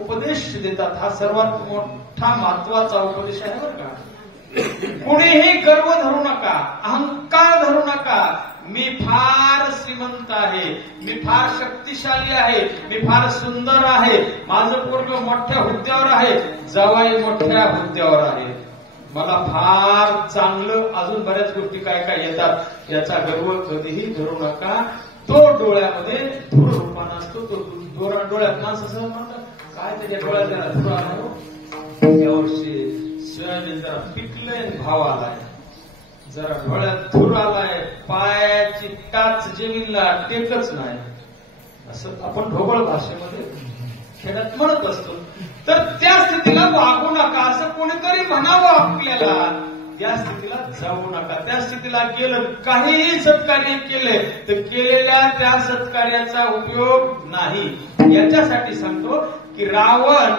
उपदेश देतात. हा सर्वात मोठा महत्वाचा उपदेश आहे बरं का. कुणीही गर्व धरू नका, अहंकार धरू नका. मी फार श्रीमंत आहे, मी फार शक्तिशाली आहे, मी फार सुंदर आहे, माझं पोरग मोठ्या हुद्द्यावर आहे, जावई मोठ्या हुद्द्यावर आहे, मला फार चांगलं अजून बऱ्याच गोष्टी काय काय येतात, याचा गर्व कधीही धरू नका. तो डोळ्यामध्ये धूर रूपान असतो. तो डोळ्यात माणसं असं म्हणतात काय त्याच्या डोळ्यात त्याला धूर आला. यावर्षी सोयाबीन जरा पिकलंय, भाव आलाय, जरा डोळ्यात धूर आलाय, पायाची टाच जमीनला टेकच नाही, असं आपण ढोबळ भाषेमध्ये खेड्यात म्हणत असतो. तर त्या स्थितीला वागू नका असं कोणीतरी म्हणावं आपल्याला. त्या स्थितीला जाऊ नका. त्या स्थितीला गेलं, काहीही सत्कार्य केले तर केलेल्या त्या सत्कार्याचा उपयोग नाही. याच्यासाठी सांगतो की रावण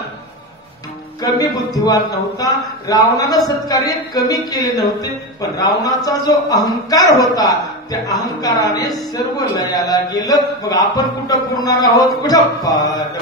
कमी बुद्धिवान नव्हता, रावणानं सत्कार्य कमी केले नव्हते, पण रावणाचा जो अहंकार होता त्या अहंकाराने सर्व लयाला गेलं. मग आपण कुठं पुरणार आहोत? कुठं पाठ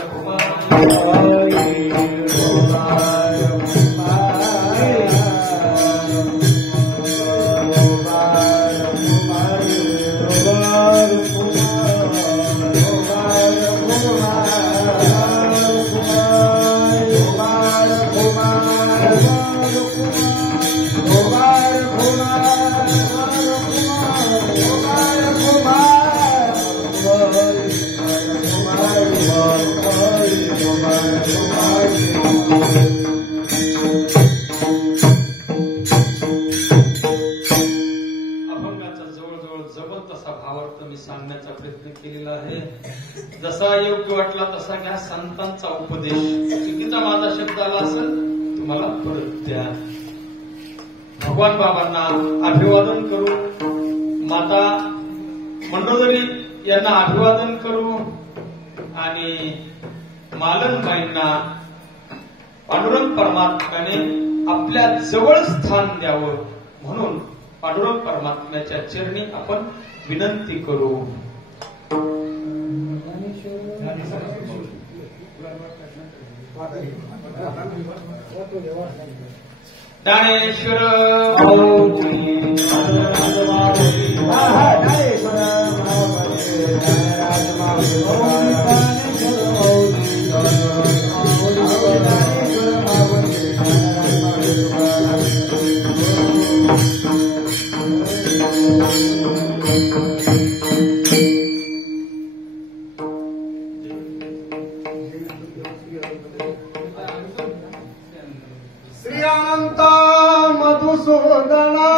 सांगण्याचा प्रयत्न केलेला आहे. जसा योग्य वाटला तसा घ्या. संतांचा उपदेश चुकीचा माझा शब्द आला असेल तुम्हाला परत द्या. भगवान बाबांना अभिवादन करू. माता मंडोदरी यांना अभिवादन करू आणि मालनबाईंना पांडुरंग परमात्म्याने आपल्या जवळ स्थान द्यावं म्हणून पांडुरंग परमात्म्याच्या चरणी आपण विनंती करू. ज्ञानेश्वर श्री अनंत मधुसूदना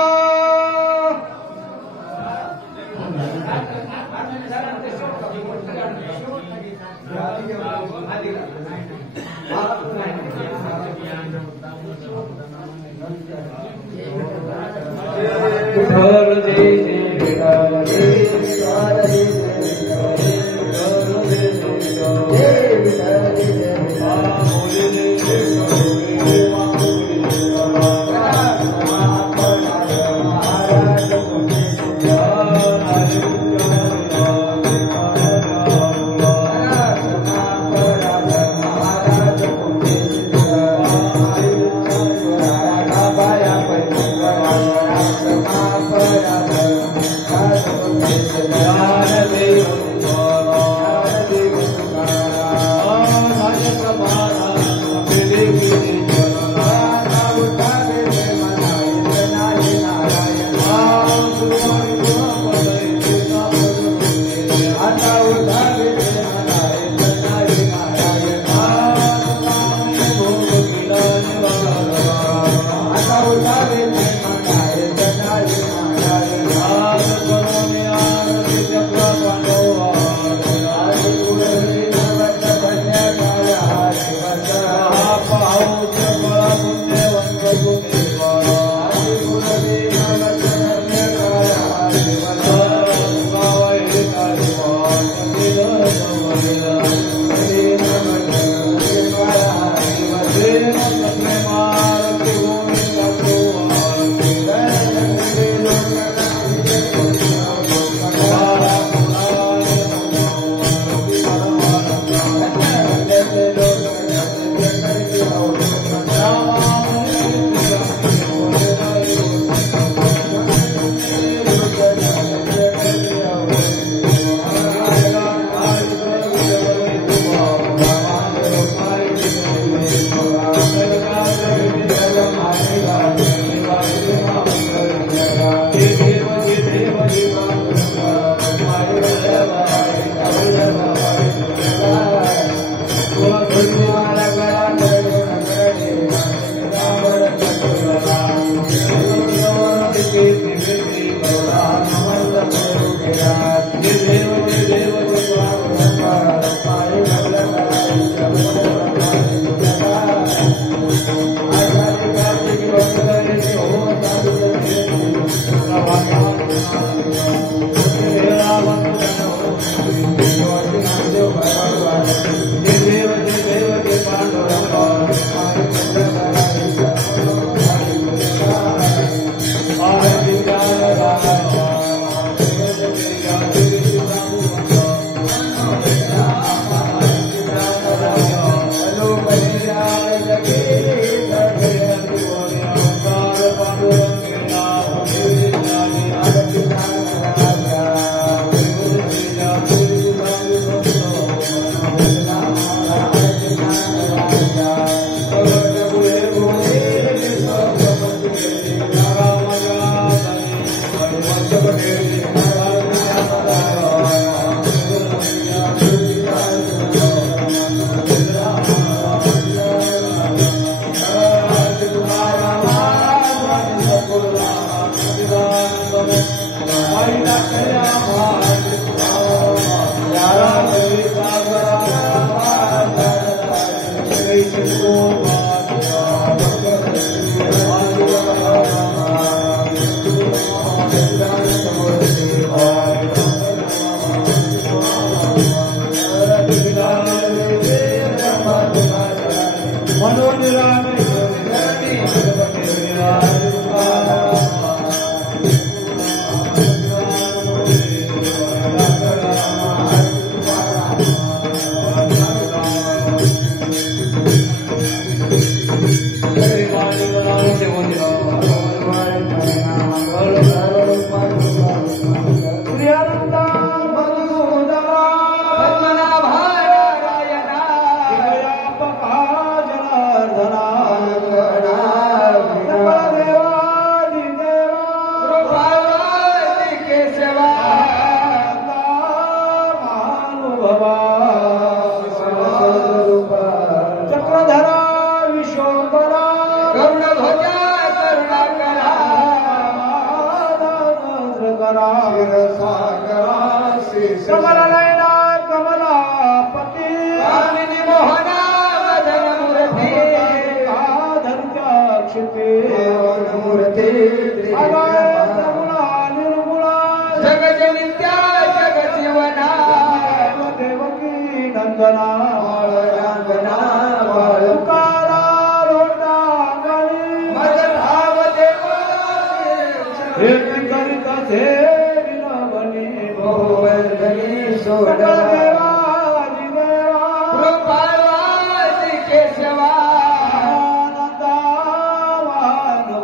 भवा चक्रधरा विश्वंभरा गरुडध्वजा करुणाकरा क्षीरसागरा कमलनयना कमलापती कामिनी मोहना वदन मूर्ती धर्याक्षिते मूर्ती निर्गुणा निर्गुणा जगजनित्या जगजीवना देवकी नंदना बाळरांगणा तुकारा लोटा गणी मदधाव देवा हे करित हे विलवणी भोवंदनी सोडवा देवाजी देवा कृपावासी केशवा आनंदावान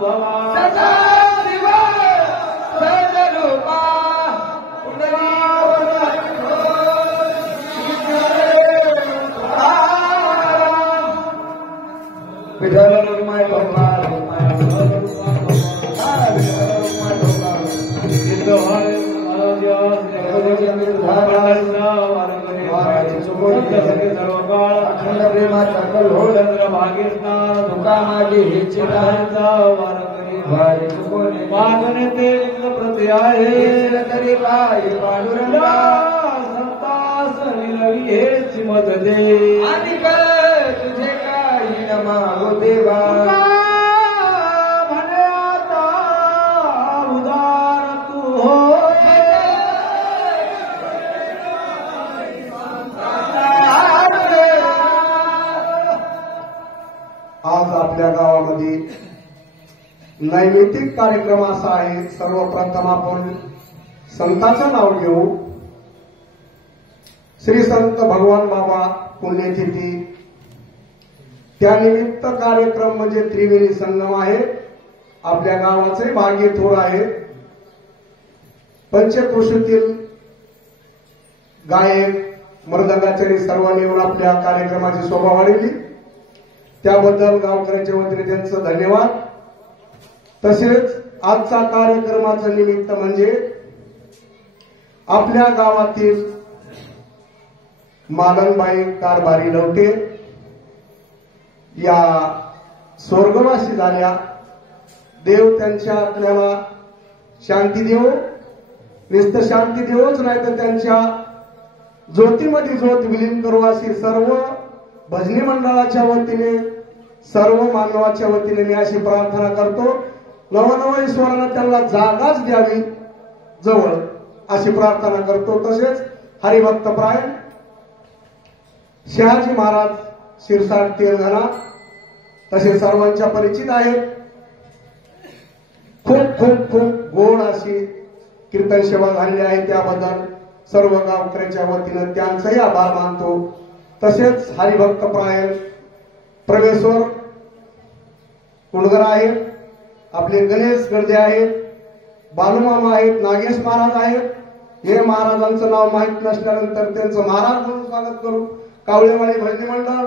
भवा सदा दिवा सदरूपा विधानरूपाय भगवान अखंड प्रेमाचा कल्होळ दुकामाली मागणे ते प्रति आहे तरी पाय पांडुरंगा संतास निलवी हेच मत दे आणि कर तुझे काही न मागो देवा म्हणे आता उदार तू हो आज आपल्या गावामध्ये नैमित्तिक कार्यक्रम असा आहे. सर्वप्रथम आपण संतांचं नाव घेऊ. श्री संत भगवान बाबा पुण्यतिथी त्यानिमित्त कार्यक्रम म्हणजे त्रिवेणी संगम आहे. आपल्या गावाचे भाग्य थोर आहे. पंचक्रोशीतील गायक मृदंगाचारी सर्वांनी येऊन आपल्या कार्यक्रमाची शोभा वाढवली. त्याबद्दल गावकऱ्यांच्या वतीने त्यांचं धन्यवाद. तसेच आजचा कार्यक्रमाचं निमित्त म्हणजे आपल्या गावातील मालनबाई कारभारी लवटे या स्वर्गवासी झाल्या. देव त्यांच्या आत्म्याला शांती देवो. नुसतं शांती देवोच नाही तर त्यांच्या ज्योतीमध्ये ज्योत विलीन करू अशी सर्व भजनी मंडळाच्या वतीने सर्व मानवाच्या वतीने मी अशी प्रार्थना करतो. नवनव ईश्वरानं त्यांना जागाच द्यावी जवळ अशी प्रार्थना करतो. तसेच हरिभक्तप्राय शहाजी महाराज शिरसाट तेलंगणा तसे सर्वांच्या परिचित आहेत. खूप खूप खूप गोड अशी कीर्तन सेवा झालेली आहे. त्याबद्दल सर्व गावकऱ्यांच्या वतीनं त्यांचाही आभार मानतो. तसेच हरिभक्तप्राय प्रवेश्वर कुंडगर आहेत. आपले गणेश गर्दे आहेत. बालूमामा आहेत. नागेश महाराज आहेत. हे महाराजांचं नाव माहीत नसल्यानंतर त्यांचं महाराज म्हणून स्वागत करू. कावळेवाडी भजनी मंडळ,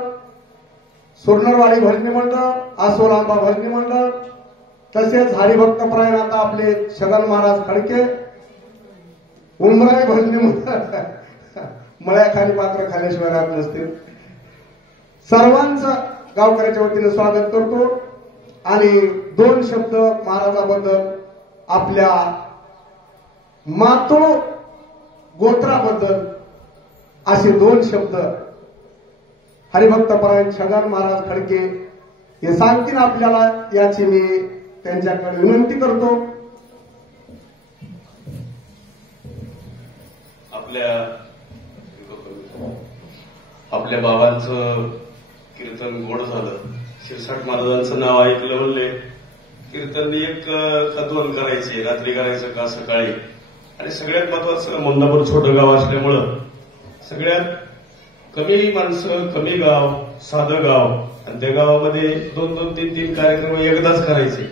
सुरनरवाडी भजनी मंडळ, आसोलांबा भजनी मंडळ तसेच हरिभक्तप्राय आता आपले छगन महाराज खडके उमराई भजनी मंडळ मळ्याखाली पात्र खाल्याशिवाय राहत नसतील. सर्वांचं गावकऱ्याच्या वतीने स्वागत करतो. आणि दोन शब्द महाराजाबद्दल आपल्या मातो गोत्राबद्दल असे दोन शब्द हरिभक्तपरायण छगन महाराज खडके हे सांगतील आपल्याला. याची मी त्यांच्याकडे विनंती करतो. आपल्या बाबांचं कीर्तन गोड झालं. शिरसाट महाराजांचं नाव ऐकलं म्हणले कीर्तन एक का दोन करायचे, रात्री करायचं का सकाळी. आणि सगळ्यात महत्वाचं मुंदापूर छोटं गाव असल्यामुळं सगळ्यात कमी माणसं, कमी गाव, साधं गाव आणि त्या गावामध्ये 2-2, 3-3 कार्यक्रम एकदाच करायचे.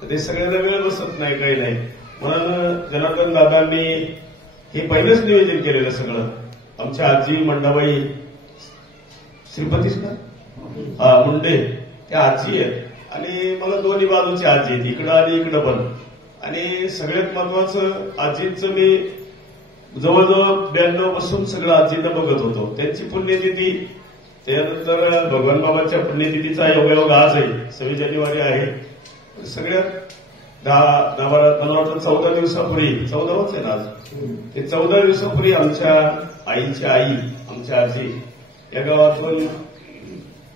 तर ते सगळ्यांना वेळ बसत नाही, काही नाही. म्हणून जनार्दन दादांनी हे पहिलंच नियोजन केलेलं सगळं. आमच्या आजी मंडाबाई श्रीपतीच ना मुंडे त्या आजी आहेत आणि मला दोन्ही बाजूची आजी आहेत, इकडं आणि इकडं पण. आणि सगळ्यात महत्वाचं आजींचं मी जवळजवळ 92 पासून सगळं आजींना बघत होतो. त्यांची पुण्यतिथी, त्यानंतर भगवान बाबांच्या पुण्यतिथीचा योगायोग आज आहे, 26 जानेवारी आहे. सगळ्यात 10-12 मला वाटतं 14 दिवसापूर्वी, 14च आहे ना आज, ते 14 दिवसापूर्वी आमच्या आईच्या आई, आमच्या आजी या गावातून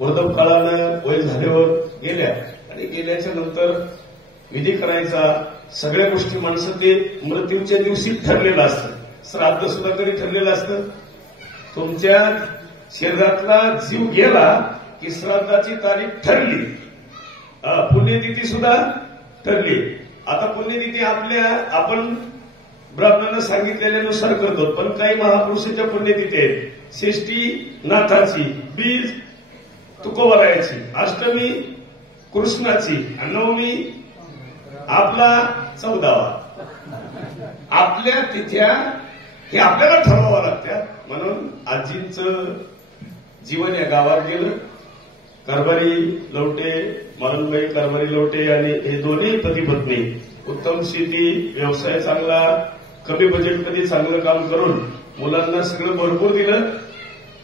वृद्धकाळानं वय झाल्यावर गेल्या. आणि गेल्याच्या नंतर विधी करायचा, सगळ्या गोष्टी माणसं ते मृत्यूच्या दिवशी ठरलेलं असतं. श्राद्ध सुद्धा कधी ठरलेलं असतं. तुमच्या शरीरातला जीव गेला की श्राद्धाची तारीख ठरली, पुण्यतिथी सुद्धा ठरली. आता पुण्यतिथी आपण ब्राह्मणांना सांगितलेल्यानुसार करतो, पण काही महापुरुषाच्या पुण्यतिथी आहेत. षष्ठी नाथाची, बीज तुकोबरायाची, अष्टमी कृष्णाची, नवमी आपला 14वा. आपल्या तिथ्या हे आपल्याला ठरवावं लागतात. म्हणून आजींचं जीवन या गावात गेलं. कारभारी लवटे, मालनबाई कारभारी लवटे आणि हे दोन्ही पती पत्नी उत्तम शेती, व्यवसाय चांगला, कमी बजेटमध्ये चांगलं काम करून मुलांना सगळं भरपूर दिलं.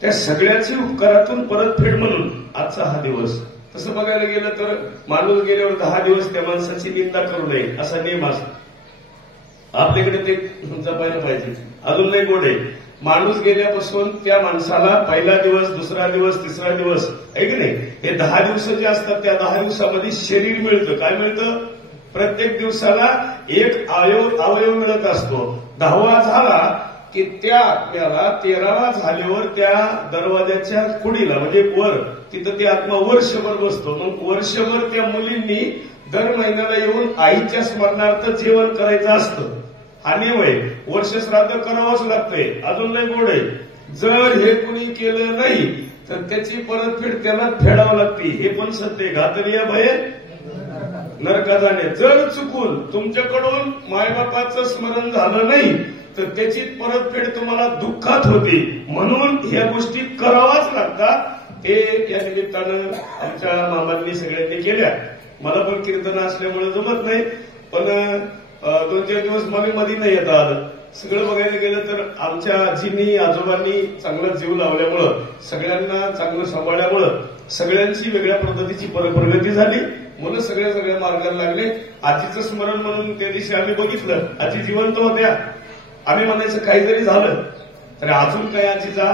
त्या सगळ्याची उपकारातून परतफेड म्हणून आजचा हा दिवस. तसं बघायला गेलं तर माणूस गेल्यावर 10 दिवस त्या माणसाची निंदा करू नये असा नियम असतो आपल्याकडे, ते जपायला पाहिजे. अजून नाही गोड आहे. माणूस गेल्यापासून त्या माणसाला पहिला दिवस, दुसरा दिवस, तिसरा दिवस आहे की नाही, हे 10 दिवस जे असतात त्या 10 दिवसामध्ये शरीर मिळतं. काय मिळतं? प्रत्येक दिवसाला एक अवयव मिळत असतो. 10वा झाला की त्या आत्म्याला 13वा झाल्यावर त्या दरवाजाच्या कुडीला म्हणजे वर तिथं ते आत्मा वर्षभर बसतो. मग वर्षभर त्या मुलींनी दर महिन्याला येऊन आईच्या स्मरणार्थ जेवण करायचं असतं. हा नियम आहे. वर्ष श्राद्ध करावंच लागतंय. अजून नाही गोड आहे. जर हे कुणी केलं नाही तर त्याची परतफेड त्याला फेडावं लागते. हे पण सत्य. घातलीया भय नरका जाणे. जर चुकून तुमच्याकडून मायबापाचं स्मरण झालं नाही तर त्याची परतफेड तुम्हाला दुःखात होते. म्हणून ह्या गोष्टी करावाच लागतात. ते या निमित्तानं आमच्या मामांनी सगळ्यांनी केल्या. मला पण कीर्तन असल्यामुळे जमत नाही, पण 2-4 दिवस मला मध्ये नाही येता आलं. सगळं बघायला गेलं तर आमच्या आजींनी आजोबांनी चांगला जीव लावल्यामुळं, सगळ्यांना चांगलं सांभाळल्यामुळं सगळ्यांची वेगळ्या पद्धतीची प्रगती झाली. मुलं सगळ्या मार्गाला लागले. आजीचं स्मरण म्हणून त्या दिवशी आम्ही बघितलं, आजी जिवंत होत्या. आम्ही म्हणायचं काही जरी झालं तर अजून काय आजीचा.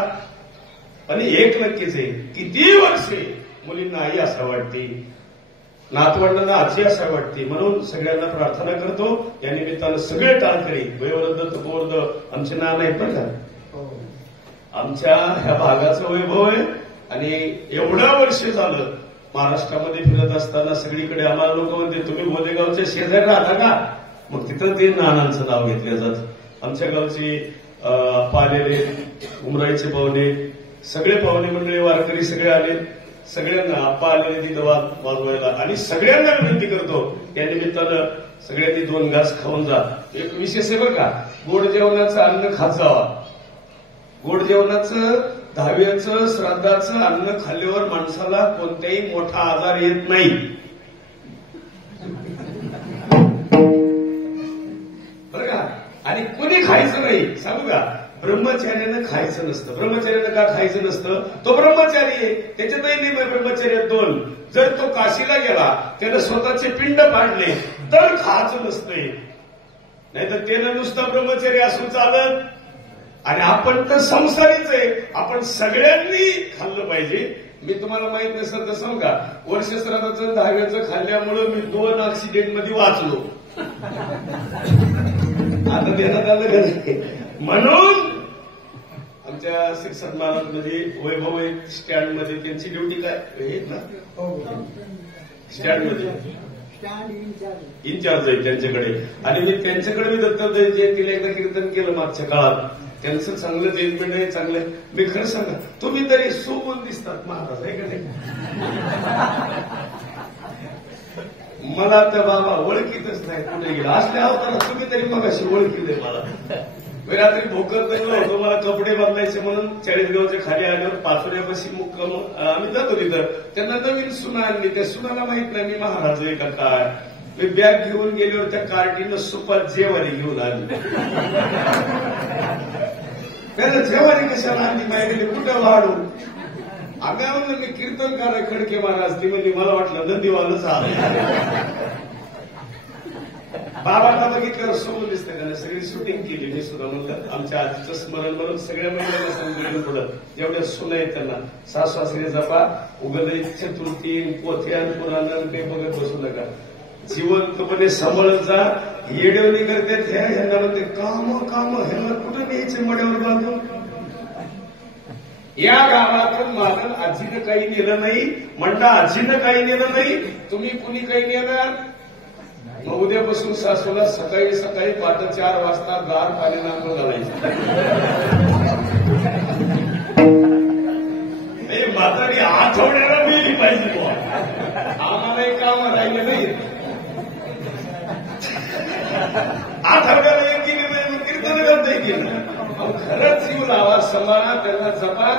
आणि एक नक्कीच आहे, किती वर्षे मुलींना आई असं वाटते, नातवंडांना आजी असं वाटते. म्हणून सगळ्यांना प्रार्थना करतो या निमित्तानं सगळे टाळकरी वयोवृद्ध तपोवृद्ध आमचे नाव नाहीत बरं का. आमच्या ह्या भागाचं वैभव आहे. आणि एवढ्या वर्ष झालं महाराष्ट्रामध्ये फिरत असताना सगळीकडे आम्हाला लोक म्हणते तुम्ही गोदेगावच्या शेजारी राहता का, मग तिथं ते नानांचं नाव घेतलं जातं. आमच्या गावचे पालेले, उमराईचे पाहुणे, सगळे पाहुणे मंडळी वारकरी सगळे आले. सगळ्यांना आप्पा आलेले तिथं वाजवायला. आणि सगळ्यांना विनंती करतो या निमित्तानं सगळ्यांनी 2 घास खाऊन जा. एक विशेष आहे बरं का, गोड जेवणाचं अन्न खात जावा. गोड जेवणाचं, दहाव्याचं, श्राद्धाचं अन्न खाल्ल्यावर माणसाला कोणताही मोठा आजार येत नाही बरं का. आणि कोणी खायचं नाही सांगू का, ब्रह्मचार्यानं खायचं नसतं. ब्रह्मचार्यानं का खायचं नसतं? तो ब्रह्मचारी आहे, त्याच्यातही नियम आहे ब्रह्मचार्यात 2. जर तो काशीला गेला, त्यानं स्वतःचे पिंड पाडले तर खायचं नसतंय. नाहीतर त्यानं नुसतं ब्रह्मचारी असून चालत. आणि आपण तर संसारीच आहे, आपण सगळ्यांनी खाल्लं पाहिजे. मी तुम्हाला माहित नसेल तर सांगू का, वर्ष श्राद्धाचं 10व्याचं खाल्ल्यामुळं मी 2 ऍक्सिडेंट मध्ये वाचलो. आता देण्यात आलं का नाही. म्हणून आमच्या शिक्षक महाराजमध्ये वैभव स्टँड मध्ये त्यांची ड्युटी काय आहेत ना, स्टँड मध्ये इन्चार्ज आहे त्यांच्याकडे. आणि मी त्यांच्याकडे मी दत्त जयंतीला एकदा कीर्तन केलं मागच्या काळात. त्यांचं चांगलं जजमेंट आहे, चांगलं. मी खरं सांगा, तुम्ही तरी सोबून दिसतात महाराज आहे का नाही. मला तर बाबा ओळखीतच नाही कुठे गेला असल्या अवतारात. तुम्ही तरी मग अशी ओळखीत आहे मला. मी रात्री भोकत नाही होतो, मला कपडे बदलायचे म्हणून 40 गावच्या खाली आल्यावर पाचोऱ्यापाशी मुक्काम आम्ही जातो तिथं. त्यांना नवीन सुना आणली. त्या सुनाला माहित नाही मी महाराज आहे का काय. मी बॅग घेऊन गेल्यावर त्या कार्टीनं सुपात जेवारी घेऊन आली. त्याला जेवारी कशाला आणली माहिती कुठं वाढू. आम्ही म्हणलं मी कीर्तनकार आहे खडके महाराज. ती म्हणजे मला वाटलं नंदीवालच आलं. बाबांना बघितल्यावर सोडून दिसतं का सगळी शूटिंग केली. मी सुद्धा म्हणलं आमच्या आजीचं स्मरण म्हणून सगळ्या महिन्यांना समजून पुढं जेवढ्या सुना आहेत त्यांना सासू-सासरे जपा उगल चतुर्थी पोथ्यान पुराण ते बघत बसू नका. जिवंतपणे सांभाळत जा. येडेवणी करतात ह्यांना म्हणते काम ह्यांना कुठं न्यायचे मड्यावर बांधून. या गावातून माझं आजीनं काही नेलं नाही. म्हणता आजीनं काही नेलं नाही. तुम्ही कुणी काही नेणार. मग उद्यापासून सासूला सकाळी सकाळी 4 वाजता गार पाण्यानं आंघोळ घालायचं. नाही म्हातारी आठवड्याला मिळली पाहिजे. आम्हालाही काम राहिलं नाही. आठवड्याला एक गेली नाही मग कीर्तन करता गेलं. खरंच जीव लावा सांभाळा त्यांना जपा.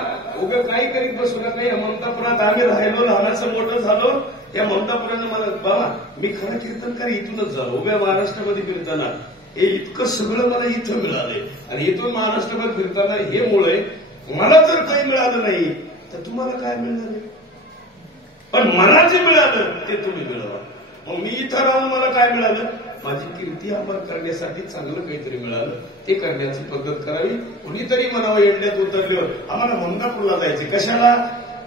उगं काही करीत बसू नका. या ममतापुरात आम्ही राहिलो लहानाचं मोठं झालो. या ममतापुरानं मला बाबा मी खरं कीर्तनकार इथूनच झालो. उभ्या महाराष्ट्रामध्ये फिरताना हे इतकं सगळं मला इथं मिळालंय. आणि इथून महाराष्ट्रामध्ये फिरताना हे मुळ आहे. मला जर काही मिळालं नाही तर तुम्हाला काय मिळणार आहे. पण मला जे मिळालं ते तुम्ही मिळवा. मग मी इथं राहून मला काय मिळालं. माझी कीर्ती आपण करण्यासाठी चांगलं काहीतरी मिळालं ते करण्याची पद्धत करावी. कुणीतरी म्हणावं एंड्यात उतरल्यावर आम्हाला ममदापूरला जायचे कशाला.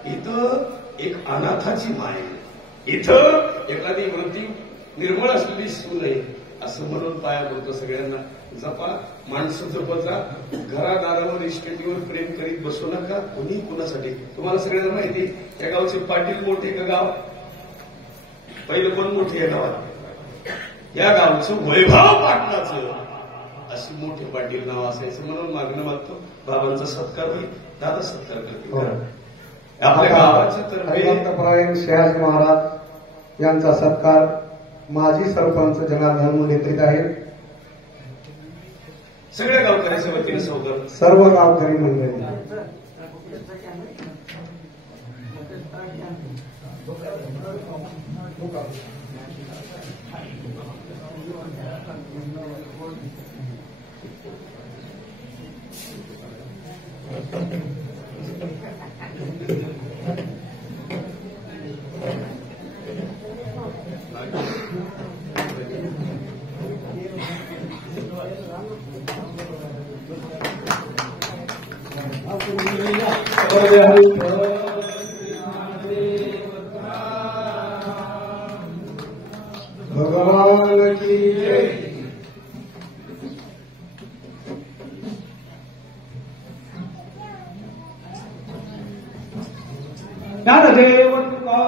इथं एक अनाथाची माय. इथं एखादी वृत्ती निर्मळ असलेली सून आहे असं म्हणून पाया पडतो सगळ्यांना. जपा माणसं जपचा. घरादारावर इष्टेटीवर प्रेम करीत बसू नका. कुणी कुणासाठी. तुम्हाला सगळ्यांना माहिती या गावचे पाटील मोठे का गाव. पहिलं कोण मोठे या गावात. या गावचं वैभव पाटलाचं अशी मोठे पाटील नाव असायचं. म्हणून मागणं मागतो बाबांचा सत्कार होईल. दादा सत्कार करतील आपल्या गावाचं. तर हरिभक्तपरायण शहाजी महाराज यांचा सत्कार माजी सरपंच जनार्दन मुंडे करीत आहेत. सगळ्या गावकऱ्यांच्या वतीने सौदर सर्व गावकरी मंडळी. भगवान की जय. ज्ञानदेव तुका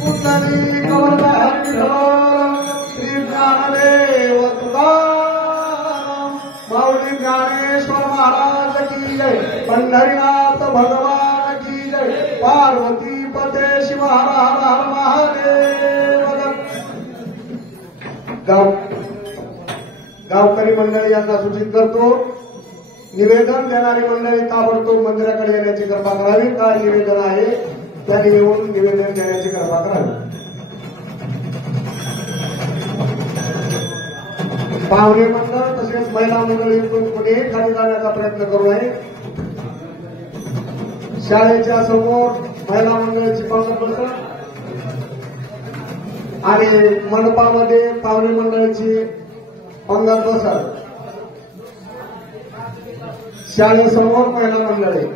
पुंडली कवरला श्री ज्ञानदेव तुकाराम माऊली ज्ञानेश्वर महाराज की जय. पंढरीनाथ भगवान की जय. पार्वती पते शिव हर हर हर महादेव. गावकरी मंडळी यांना सूचित करतो निवेदन देणारी मंडळी ताबडतोब मंदिराकडे येण्याची कृपा करावी. काय निवेदन आहे त्यांनी येऊन निवेदन देण्याची कृपा करावी. पाहुणे मंडळ तसेच महिला मंडळी कुठेही खाली जाण्याचा प्रयत्न करू नये. शाळेच्या समोर महिला मंडळाची पंगत आणि मंडपामध्ये पाहुणे मंडळाची पंगत बसत. शाळेसमोर महिला मंडळी.